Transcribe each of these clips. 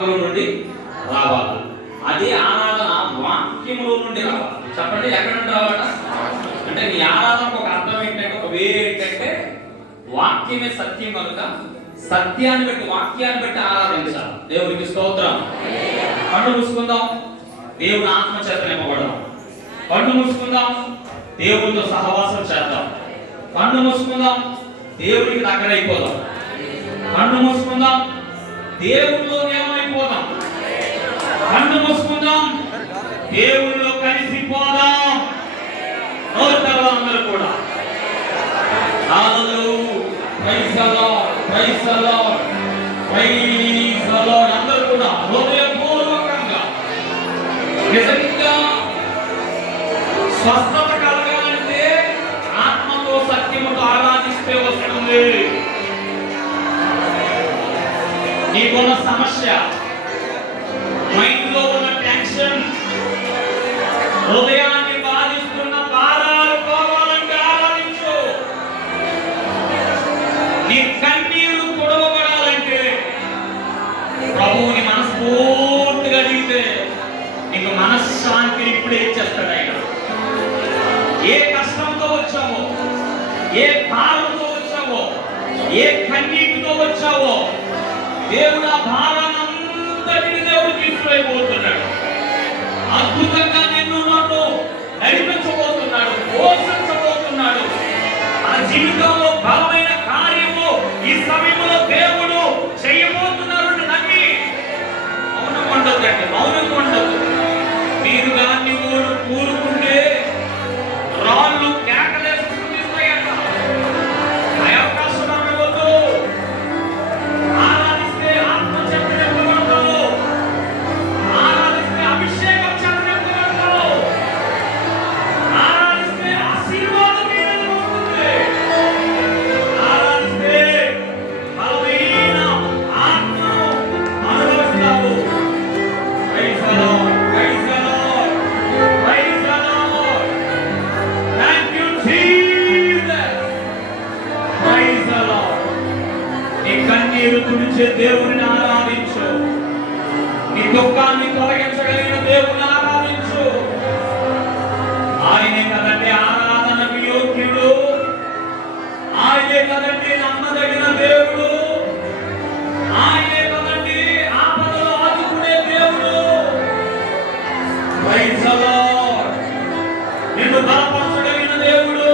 నుండి రావాలి. అది ఆరాధన వాక్యములో నుండి రావాలి. చెప్పండి, ఎక్కడ నుండి రావాల అంటే నీ ఆరాధనకు ఒక అర్థం ఏంటంటే, ఒక వేరే ఏంటంటే వాక్యమే సత్యం కనుక సత్యాన్ని బట్టి వాక్యాన్ని బట్టి ఆరాధించాలి. దేవుడికి స్తోత్రం. కళ్ళు మూసుకుందాం, దేవుని ఆత్మ చేత నింపబడదాం. కళ్ళు మూసుకుందాం, దేవుడితో సహవాసం చేద్దాం. కళ్ళు మూసుకుందాం, దేవుడికి దగ్గరైపోదాం. కళ్ళు మూసుకుందాం, దేవుళ్ళో ఏమైపోదాం. కళ్ళు మూసుకుందాం, దేవుళ్ళో కలిసిపోదాం. అందరూ కూడా అందరూ కూడా హృదయపూర్వకంగా నిజంగా స్వస్థత కలగాలంటే ఆత్మతో సత్యముతో ఆరాధిస్తే వస్తుంది. నీకున్న సమస్య, మైండ్ లో ఉన్న టెన్షన్, హృదయాన్ని బాధిస్తున్న భారాలు పోవాలంటే ఆరాధించు. నీ కన్నీరు తొడవబడాలంటే ప్రభువుని మనస్ఫూర్తిగా అడిగితే నీకు మనశ్శాంతిని ఇప్పుడే ఇచ్చేస్తాడు ఆయన. ఏ కష్టంతో వచ్చావో, ఏ భారంతో వచ్చావో, ఏ కన్నీటితో వచ్చావో దేవుడు ఆ భారాన్ని అంతటిని దేవుడు తీసుకువైపోతున్నాడు. అద్భుతంగా నిన్ను నన్ను నడిపించబోతున్నాడు, పోషించబోతున్నాడు. ఆ జీవితంలో బలమైన కార్యము ఈ సమయంలో దేవుడు చేయబోతున్నాడు. నమ్మి మౌనం ఉండదు, మౌనం ఉండదు. మీరు దాన్ని కూరుకుంటే రాళ్ళు కేకలేసి స్థుతిస్తాయట. ఆ అవకాశం ఇవ్వద్దు. దేవుని ఆరాధించు. నీ దుఃఖాన్ని తొలగించగలిగిన దేవుని ఆరాధించు. ఆయనే కదండి ఆరాధనకు యోగ్యుడు. ఆయనే కదండి నమ్మదగిన దేవుడు. ఆయనే కదండి ఆపదలో ఆదుకునే దేవుడు. Praise the Lord. నిన్ను బలపరచగలిగిన దేవుడు,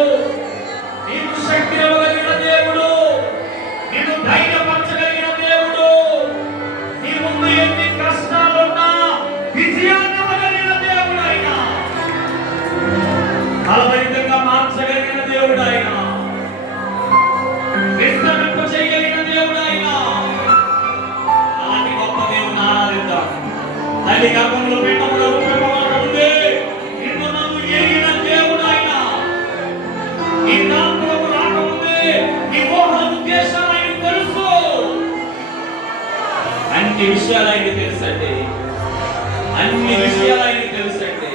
నీకు శక్తి ఇవ్వగలిగిన దేవుడు, నిన్ను ధైర్యపరచగలిగిన దేవుడు, నీ ముందు ఎన్ని కష్టాలున్నా విజయాన్ని ఇవ్వగలిగిన దేవుడు ఆయన. బలవంతంగా మార్చగలిగిన దేవుడు ఆయన. విశ్రమింప చేయగలిగిన దేవుడు ఆయన. అలాంటి గొప్ప దేవుని ఆరాధిద్దాం. తల్లి గర్భంలో పిండములో రూపొందకముందే నిన్ను నన్ను ఎరిగిన దేవుడు ఆయన. నీ నామములకు రాకముందే నీ ఊహ ఉద్దేశాలు ఆయనకు తెలుసు. అన్ని విషయాలు ఆయనకు తెలుసండి. అన్ని విషయాలు ఆయనకు తెలుసండి.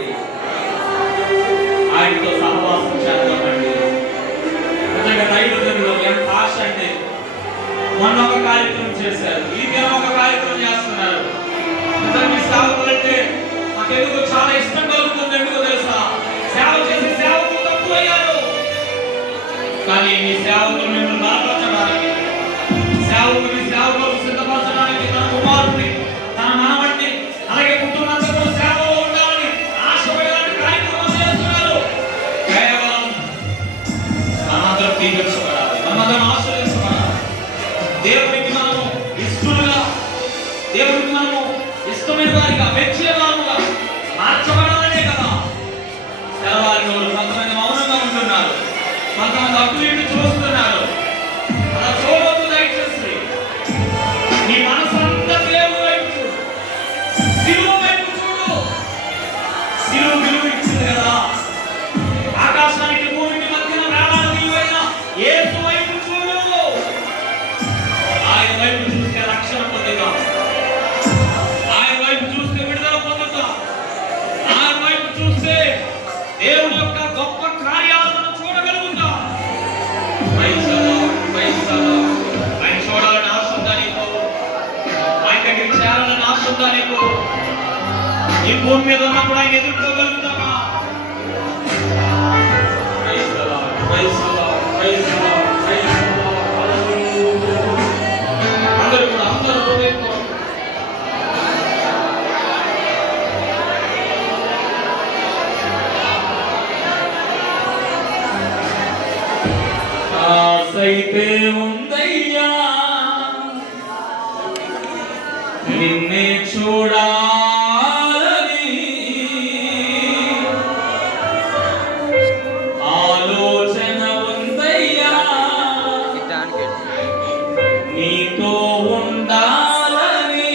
ఆయనతో సహవాసం చేద్దామండి. నిజంగా దైవజనులు ఎంత ఆశ అంటే, మొన్న ఒక కార్యక్రమం చేశారు, ఈ దినం ఒక కార్యక్రమం చేస్తున్నారు. నిజంగా మీ సేవకులంటే నాకు ఎందుకు చాలా ఇష్టం కలుగుతుంది. ఎందుకో తెలుసా? సేవ చేసి సేవకు తక్కువయ్యారు. కానీ మీ సేవకులు మిమ్మల్ని బలపరచడానికి, సేవకుని సేవకులకు సిద్ధపరచడానికి తన కుమారుడిని, తన మనవడిని, అలాగే కుటుంబంతో సేవలో ఉండాలని ఆశపడేలాంటి కార్యక్రమం చేస్తున్నారు. కేవలం మనందరం దీవించబడాలి, మనందరం ఆశ్రయించబడాలి. దేవునికి మనము ఇష్టలుగా, దేవునికి మనము ఇష్టమైన వారిగా, మెచ్చేవారుగా మార్చబడాలనే కదా. తెలవారి రోజు కొంతమంది మౌనంగా ఉంటున్నారు, కొంతమంది అటు ఇటు చూస్తున్నారు. అలా చూడవద్దు దయచేసి. నీ మనసు అంతా దేవుని వైపు చూడు, శిలువ వైపు చూడు. శిలువ విలువ ఇచ్చింది కదా. ఆకాశానికి భూమికి మధ్యన వేలాడదీయైన యేసు వైపు చూడు. ఆయన వైపు చూస్తే రక్షణ పొందుతాం. ఆయన వైపు చూస్తే విడుదల పొందుతాం. ఆయన వైపు చూస్తే దేవుని యొక్క గొప్ప కార్యాలను చూడగలుగుతాం. ఉందా నీకు? ఈ భూమి మీద ఉన్నప్పుడు ఆయన ఎదుర్కోగలుగుతామా? Praise the Lord, praise the Lord, praise the Lord, praise the Lord. Hallelujah. అందరూ హృదయంతో ఆసైతే ఉందయ్యా నిన్నే చూడాలని, ఆలోచన ఉందయ్యా నీతో ఉండాలని.